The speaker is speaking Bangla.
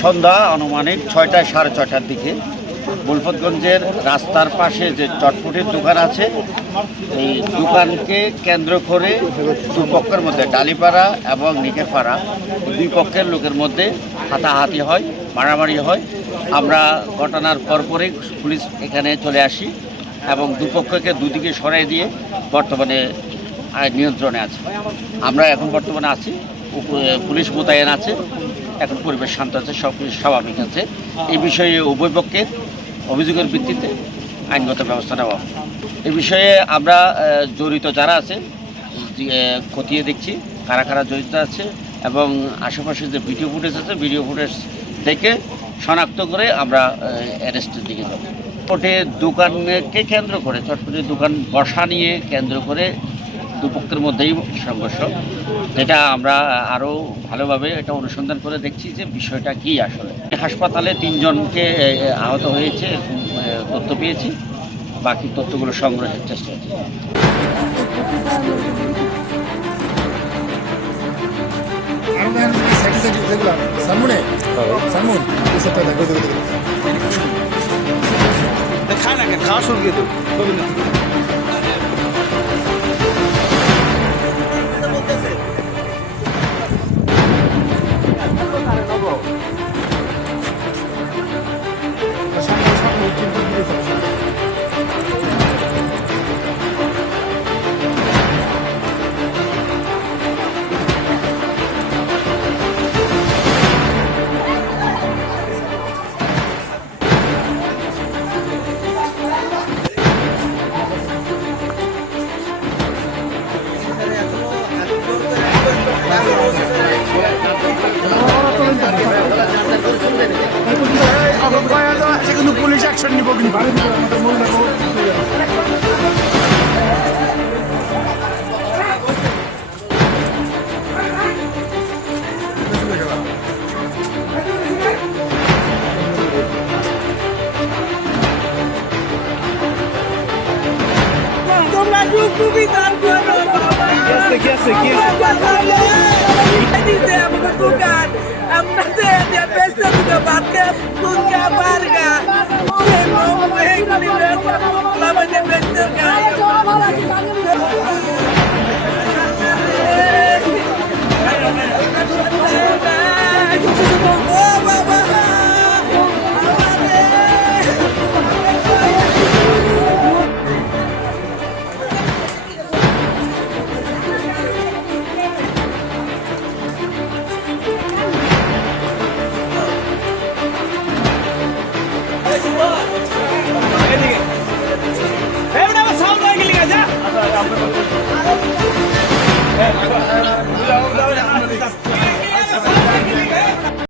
সন্ধ্যা আনুমানিক 6টা সাড়ে 6টার দিকে বুলফতগঞ্জের রাস্তার পাশে যে চটপটির দোকান আছে, এই দোকানকে কেন্দ্র করে দুপক্ষের মধ্যে ডালিপাড়া এবং নিকেপাড়া দুই পক্ষের লোকের মধ্যে হাতাহাতি হয়, মারামারি হয়। আমরা ঘটনার পরপরই পুলিশ এখানে চলে আসি এবং দুপক্ষকে দুদিকে সরাই দিয়ে বর্তমানে নিয়ন্ত্রণে আছে। আমরা এখন বর্তমানে আছি, পুলিশ মোতায়েন আছে, এখন পরিবেশ শান্ত আছে, সব কিছু স্বাভাবিক আছে। এই বিষয়ে উভয় পক্ষের অভিযোগের ভিত্তিতে আইনগত ব্যবস্থা নেওয়া। এই বিষয়ে আমরা জড়িত যারা আছে খতিয়ে দেখছি কারা কারা জড়িত আছে এবং আশেপাশে যে ভিডিও ফুটেজ আছে, ভিডিও ফুটেজ দেখে শনাক্ত করে আমরা অ্যারেস্টের দিকে যাব। চটপটে দোকানকে কেন্দ্র করে, চটপটির দোকান বসা নিয়ে কেন্দ্র করে দুপক্ষের মধ্যেই সংঘর্ষ, যেটা আমরা আরও ভালোভাবে এটা অনুসন্ধান করে দেখছি যে বিষয়টা কি। আসলে হাসপাতালে 3 জনকে আহত হয়েছে তথ্য পেয়েছি, বাকি তথ্যগুলো সংগ্রহের চেষ্টা হচ্ছে। খাওয়া শুরু করে কিন্তু পুলিশ অ্যাকশন নিব কিন্তু তোমরা খুবই দান করো দিতে আমাকে দোকান আপনাদের ব্যস্ত দুটো বাদকে দুর্গা বার্গা ব্যস্ত